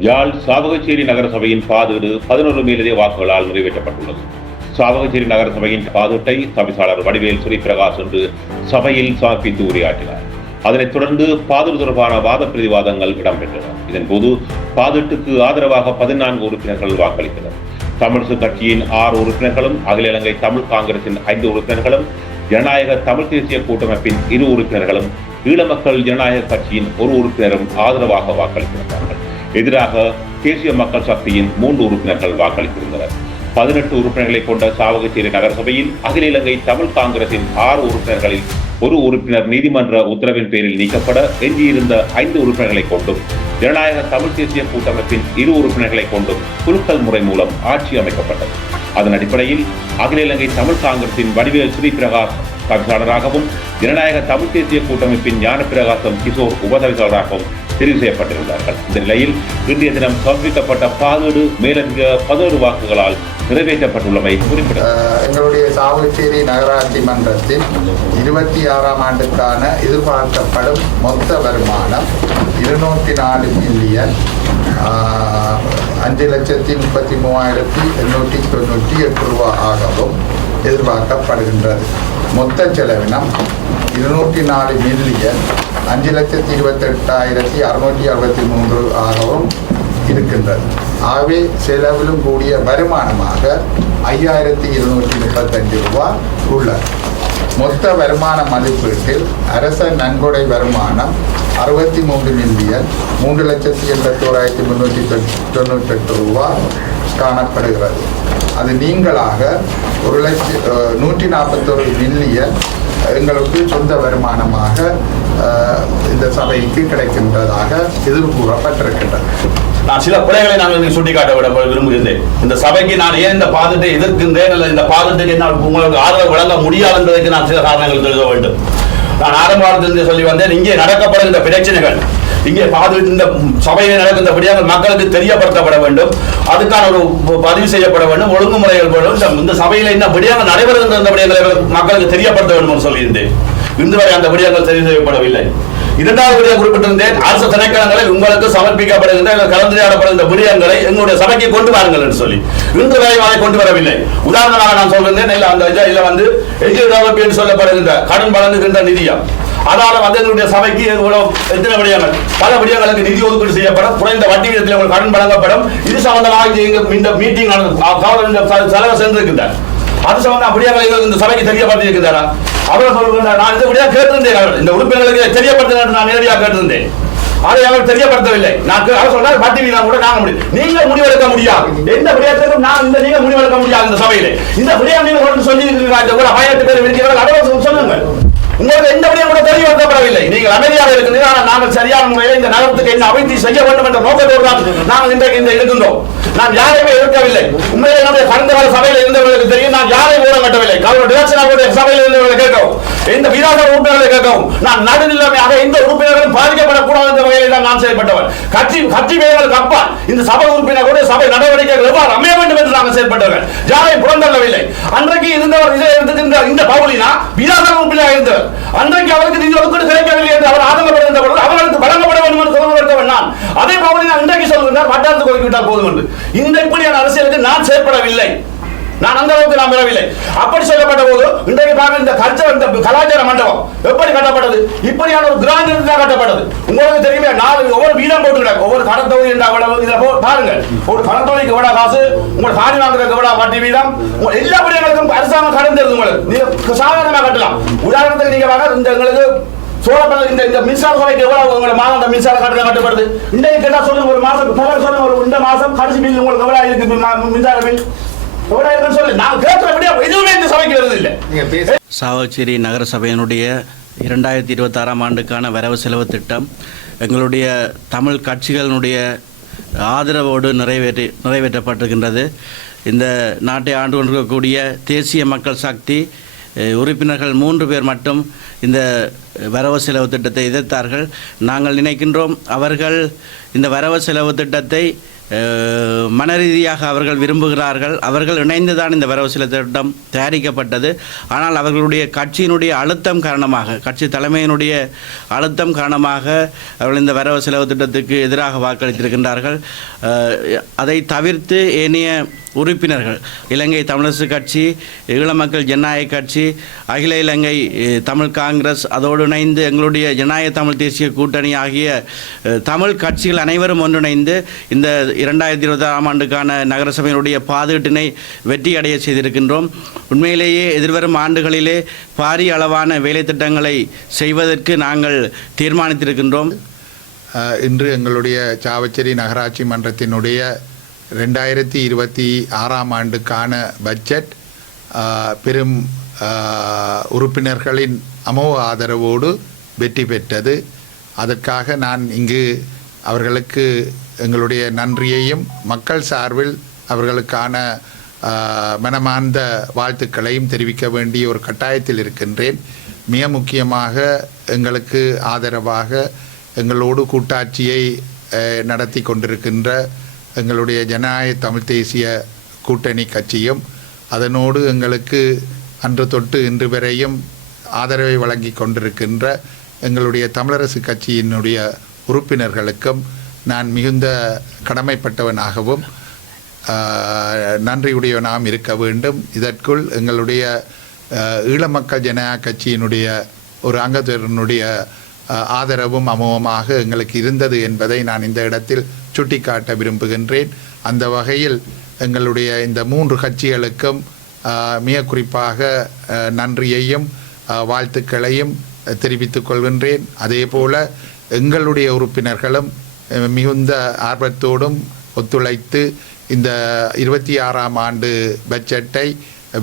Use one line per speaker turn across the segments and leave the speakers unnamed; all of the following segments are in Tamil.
யாழ் சாவகச்சேரி நகரசபையின் பாதீடு பதினொரு மேலதே வாக்குகளால் நிறைவேற்றப்பட்டுள்ளது. சாவகச்சேரி நகரசபையின் பாதீட்டை தவிசாளர் வடிவேல் ஸ்ரீபிரகாஷ் என்று சபையில் சமர்ப்பித்து உரையாற்றினார். அதனைத் தொடர்ந்து பாதுடு தொடர்பான வாத பிரதிவாதங்கள் இடம்பெற்றன. இதன்போது பாதீட்டுக்கு ஆதரவாக பதினான்கு உறுப்பினர்கள் வாக்களித்தனர். தமிழிசு கட்சியின் ஆறு உறுப்பினர்களும் அகில இலங்கை தமிழ் காங்கிரசின் ஐந்து உறுப்பினர்களும் ஜனநாயக தமிழ் தேசிய கூட்டமைப்பின் இரு உறுப்பினர்களும் ஈழமக்கள் ஜனநாயக கட்சியின் ஒரு உறுப்பினரும் ஆதரவாக வாக்களித்திருந்தார்கள். எதிராக தேசிய மக்கள் சக்தியின் மூன்று உறுப்பினர்கள் வாக்களித்திருந்தனர். பதினெட்டு உறுப்பினர்களை கொண்ட சாவகச்சேரி நகரசபையில் அகில இலங்கை தமிழ் காங்கிரசின் ஆறு உறுப்பினர்களில் ஒரு உறுப்பினர் நீதிமன்ற உத்தரவின் பேரில் நீக்கப்பட எஞ்சியிருந்த ஐந்து உறுப்பினர்களை கொண்டும் ஜனநாயக தமிழ் தேசிய கூட்டமைப்பின் இரு உறுப்பினர்களை கொண்டும் குலுக்கல் முறை மூலம் ஆட்சி அமைக்கப்பட்டது. அதன் அடிப்படையில் அகில இலங்கை தமிழ் காங்கிரசின் வடிவேல் ஸ்ரீபிரகாஷ் தவிசாளராகவும் ஜனநாயக தமிழ் தேசிய கூட்டமைப்பின் ஞானப்பிரகாசம் கிஷோர் உபதவிசாளராகவும் தெரிவு செய்யப்பட்டிருந்தார்கள். இந்த நிலையில் இன்றைய தினம் சமர்ப்பிக்கப்பட்ட பாதீடு மேலதிக பதினோரு வாக்குகளால் நிறைவேற்றப்பட்டுள்ளமை
குறிப்பிட எங்களுடைய சாவகச்சேரி நகராட்சி மன்றத்தில் இருபத்தி ஆறாம் ஆண்டுக்கான எதிர்பார்க்கப்படும் மொத்த வருமானம் இருநூற்றி நாலு மில்லியன் ஆஹ், அஞ்சு லட்சத்தி முப்பத்தி மூவாயிரத்தி எண்ணூற்றி தொண்ணூற்றி எட்டு ரூபா ஆகவும் எதிர்பார்க்கப்படுகின்றது. மொத்த செலவினம் இருநூற்றி நாலு மில்லியன் அஞ்சு லட்சத்தி இருபத்தெட்டாயிரத்தி அறுநூற்றி அறுபத்தி மூன்று ஆகவும் இருக்கின்றது. ஆகவே செலவிலும் கூடிய வருமானமாக ஐயாயிரத்தி இருநூற்றி முப்பத்தஞ்சு ரூபாய் உள்ளது. மொத்த வருமான மதிப்பீட்டில் அரச நன்கொடை வருமானம் அறுபத்தி மூன்று மில்லியன் மூன்று லட்சத்தி எண்பத்தோராயிரத்தி முன்னூற்றி தொண்ணூற்றெட்டு ரூபாய் காணப்படுகிறது. அது நீங்களாக ஒரு லட்ச நூற்றி நாற்பத்தொரு மில்லியன் எங்களுக்கு சொந்த வருமானமாக இந்த சபைக்கு கிடைக்கின்றதாக எதிர்கூறப்பட்டிருக்கின்றது
நான் சில பிழைகளை நான் இங்கு சுட்டிக்காட்ட விட விரும்புகின்றேன். இந்த சபைக்கு நான் ஏன் இந்த பாதத்தை எதிர்க்கின்றேன் அல்லது இந்த பாதத்துக்கு என்னால் உங்களுக்கு ஆதரவு வழங்க முடியாது என்பதற்கு நான் சில காரணங்கள் எழுத வேண்டும். நான் ஆரம்ப காலத்திலிருந்து சொல்லி வந்தேன் இங்கே நடக்கப்படுகின்ற பிரச்சனைகள் இங்கே பாது இந்த சபையில் நடக்கின்ற விடயங்கள் மக்களுக்கு தெரியப்படுத்தப்பட வேண்டும். அதுக்கான ஒரு பதிவு செய்யப்பட வேண்டும் ஒழுங்குமுறைகள் வேண்டும். இந்த- சபையில் என்ன விடயங்கள் நடைபெறுகின்ற விடயங்களை மக்களுக்கு தெரியப்படுத்த வேண்டும் என்று சொல்லியிருந்தேன். இன்று வரை அந்த விடயங்கள் சரி செய்யப்படவில்லை. இரண்டாவது விடயம் குறிப்பிட்டிருந்தேன் அரசு திணைக்களங்களில் உங்களுக்கு சமர்ப்பிக்கப்படுகின்ற கலந்துரையாடப்படுகின்ற விடயங்களை எங்களுடைய சபைக்கு கொண்டு வாருங்கள் என்று சொல்லி. இன்று வரை அதை கொண்டு வரவில்லை. உதாரணமாக நான் சொல்கிறேன் இல்ல அந்த இதில் வந்து எஜி என்று சொல்லப்படுகின்ற கடன் வழங்குகின்ற நிதியம். அதனால வந்து எங்களுடைய சபைக்கு எத்தனை விடயங்கள். பல விடயங்களுக்கு நிதி ஒதுக்கீடு செய்யப்படும் குறைந்த வட்டி விதத்தில் உங்களுக்கு கடன் வழங்கப்படும். இது சம்பந்தமாக இந்த மீட்டிங் செலவு சென்றிருக்கின்றார். அது சம்பந்தம் அப்படியே இந்த சபைக்கு தெரியப்படுத்தி இருக்கிறாரா அவர் சொல்லுகின்றார் நான் இந்த விடயம் கேட்டிருந்தேன். அவர் இந்த உறுப்பினர்களுக்கு தெரியப்படுத்த நான் நேரடியாக கேட்டிருந்தேன். அதை அவர் தெரியப்படுத்தவில்லை. நான் அவர் சொன்னார் வட்டி நான் கூட நாங்க முடியும். நீங்க முடிவெடுக்க முடியாது. எந்த விடயத்திற்கும் நான் இந்த நீங்க முடிவெடுக்க முடியாது இந்த சபையில. இந்த விடயம் நீங்க சொல்லி இருக்கிறீங்க இந்த கூட ஆயிரத்து பேர் இருக்கிறார்கள் அதை சொல்லுங்கள். உங்களுக்கு எந்த முறையும் கூட தெளிவுபடுத்தப்படவில்லை நீங்கள் அமைதியாக இருக்கிறீர்கள் ஆனால் நாங்கள் சரியான முறையில் இந்த நகரத்துக்கு என்ன அமைதி செய்ய வேண்டும் என்ற நோக்கத்தோடு தான் நாங்கள் இன்றைக்கு இந்த இருக்கின்றோம். நான் யாரையுமே எதிர்க்கவில்லை. உண்மையிலே நம்முடைய கடந்த கால சபையில் இருந்தவர்களுக்கு தெரியும் நான் யாரையும் ஊரம் கட்டவில்லை. கவர்னர் சபையில் இருந்தவர்களை கேட்கவும் இந்த விராச உறுப்பினர்களை கேட்கவும் நான் நடுநிலைமையாக இந்த உறுப்பினர்களும் பாதிக்கப்படக்கூடாது என்ற வகையில் தான் நான் செயல்பட்டவர் கட்சி கட்சி வேலைகளுக்கு அப்பால் இந்த சபை உறுப்பினர்களுடைய சபை நடவடிக்கைகள் எவ்வாறு அமைய வேண்டும் என்று நாங்கள் செயல்பட்டவர்கள் யாரையும் புறந்தள்ளவில்லை. அன்றைக்கு இருந்தவர் இதில் இருந்திருந்த இந்த பவுலினா விதாசன உறுப்பினராக இருந்தவர். அன்றைக்கு அவருக்கு நிதி ஒதுக்கீடு கிடைக்கவில்லை என்று அவர் ஆதங்கப்படுகின்ற பொழுது அவர்களுக்கு வழங்கப்பட வேண்டும் என்று சொல்வதற்கு நான். அதே பவுலினா இன்றைக்கு சொல்கிறார் வட்டாரத்துக்கு ஒதுக்கிவிட்டால் போதும் என்று. இந்த இப்படியான அரசியலுக்கு நான் செயற்படவில்லை. நான் அந்த அளவுக்கு நான் பெறவில்லை அப்படி சொல்லப்பட்ட போது இன்றைக்கு பாருங்க இந்த கல்ச்சர் இந்த கலாச்சார மண்டபம் எப்படி கட்டப்பட்டது? இப்படியான ஒரு கிராண்ட் தான் கட்டப்பட்டது. உங்களுக்கு தெரியுமே நாலு ஒவ்வொரு வீதம் போட்டு கிடக்கும் ஒவ்வொரு கடத்தொகை என்ற அவ்வளவு இதில் பாருங்க ஒரு கடத்தொகைக்கு எவ்வளோ காசு? உங்கள் காணி வாங்குறதுக்கு எவ்வளோ வட்டி வீதம்? உங்க எல்லா படிகளுக்கும் அரசாங்கம் கடந்திருது உங்களுக்கு. நீங்க சாதாரணமாக கட்டலாம். உதாரணத்துக்கு நீங்க வாங்க இந்த எங்களுக்கு சோழப்பள்ளி இந்த இந்த மின்சார சபைக்கு எவ்வளவு உங்களோட மாதம் மின்சார கட்டணம் கட்டப்படுது? இன்றைக்கு கேட்டால் சொல்லுங்க ஒரு மாசம் சொல்லுங்க ஒரு இந்த மாசம் கடைசி பில் உங்களுக்கு எவ்வளவு இருக்கு மின்சார பில்
சாவச்சேரி நகர சபையினுடைய இரண்டாயிரத்தி இருபத்தாறாம் ஆண்டுக்கான வரவு செலவு திட்டம் எங்களுடைய தமிழ் கட்சிகளினுடைய ஆதரவோடு நிறைவேற்றி நிறைவேற்றப்பட்டிருக்கின்றது. இந்த நாட்டை ஆண்டு கொண்டிருக்கக்கூடிய தேசிய மக்கள் சக்தி உறுப்பினர்கள் மூன்று பேர் மட்டும் இந்த வரவு செலவு திட்டத்தை எதிர்த்தார்கள். நாங்கள் நினைக்கின்றோம் அவர்கள் இந்த வரவு செலவு திட்டத்தை மனரீதியாக அவர்கள் விரும்புகிறார்கள். அவர்கள் இணைந்துதான் இந்த வரவு சில திட்டம் தயாரிக்கப்பட்டது. ஆனால் அவர்களுடைய கட்சியினுடைய அழுத்தம் காரணமாக கட்சி தலைமையினுடைய அழுத்தம் காரணமாக அவர்கள் இந்த வரவு செலவு திட்டத்துக்கு எதிராக வாக்களித்திருக்கின்றார்கள். அதை தவிர்த்து ஏனைய உறுப்பினர்கள். இலங்கை தமிழரசு கட்சி ஈழ மக்கள் ஜனநாயக கட்சி அகில இலங்கை தமிழ் காங்கிரஸ் அதோடு இணைந்து எங்களுடைய ஜனநாயக தமிழ் தேசிய கூட்டணி ஆகிய தமிழ் கட்சிகள் அனைவரும் ஒன்றிணைந்து இந்த இரண்டாயிரத்தி இருபத்தாறாம் ஆண்டுக்கான நகரசபையினுடைய பாதுகாட்டினை வெற்றி அடைய செய்திருக்கின்றோம். உண்மையிலேயே எதிர்வரும் ஆண்டுகளிலே பாரிய அளவான வேலை திட்டங்களை செய்வதற்கு நாங்கள் தீர்மானித்திருக்கின்றோம்.
இன்று எங்களுடைய சாவச்சேரி நகராட்சி மன்றத்தினுடைய ரெண்டாயிரத்தி இருபத்தி ஆறாம் ஆண்டுக்கான பட்ஜெட் பெரும் உறுப்பினர்களின் அமோக ஆதரவோடு வெற்றி பெற்றது. அதற்காக நான் இங்கு அவர்களுக்கு எங்களுடைய நன்றியையும் மக்கள் சார்பில் அவர்களுக்கான மனமார்ந்த வாழ்த்துக்களையும் தெரிவிக்க வேண்டிய ஒரு கட்டாயத்தில் இருக்கின்றேன். மிக முக்கியமாக எங்களுக்கு ஆதரவாக எங்களோடு கூட்டாட்சியை நடத்தி கொண்டிருக்கின்ற எங்களுடைய ஜனநாயக தமிழ் தேசிய கூட்டணி கட்சியும் அதனோடு எங்களுக்கு அன்று தொட்டு இன்று வரையும் ஆதரவை வழங்கி கொண்டிருக்கின்ற எங்களுடைய தமிழரசு கட்சியினுடைய உறுப்பினர்களுக்கும் நான் மிகுந்த கடமைப்பட்டவனாகவும் ஆஹ், நன்றியுடையவனாகவும் இருக்க வேண்டும். இதற்குள் எங்களுடைய ஈழமக்கள் ஜனநாயக கட்சியினுடைய ஒரு அங்கத்தினுடைய ஆதரவும் அமோகமாக எங்களுக்கு இருந்தது என்பதை நான் இந்த இடத்தில் சுட்டிக்காட்ட விரும்புகின்றேன். அந்த வகையில் எங்களுடைய இந்த மூன்று கட்சிகளுக்கும் மிக குறிப்பாக நன்றியையும் வாழ்த்துக்களையும் தெரிவித்துக் கொள்கின்றேன். அதேபோல எங்களுடைய உறுப்பினர்களும் மிகுந்த ஆர்வத்தோடும் ஒத்துழைத்து இந்த இருபத்தி ஆறாம் ஆண்டு பட்ஜெட்டை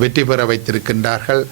வெற்றி பெற வைத்திருக்கின்றார்கள்.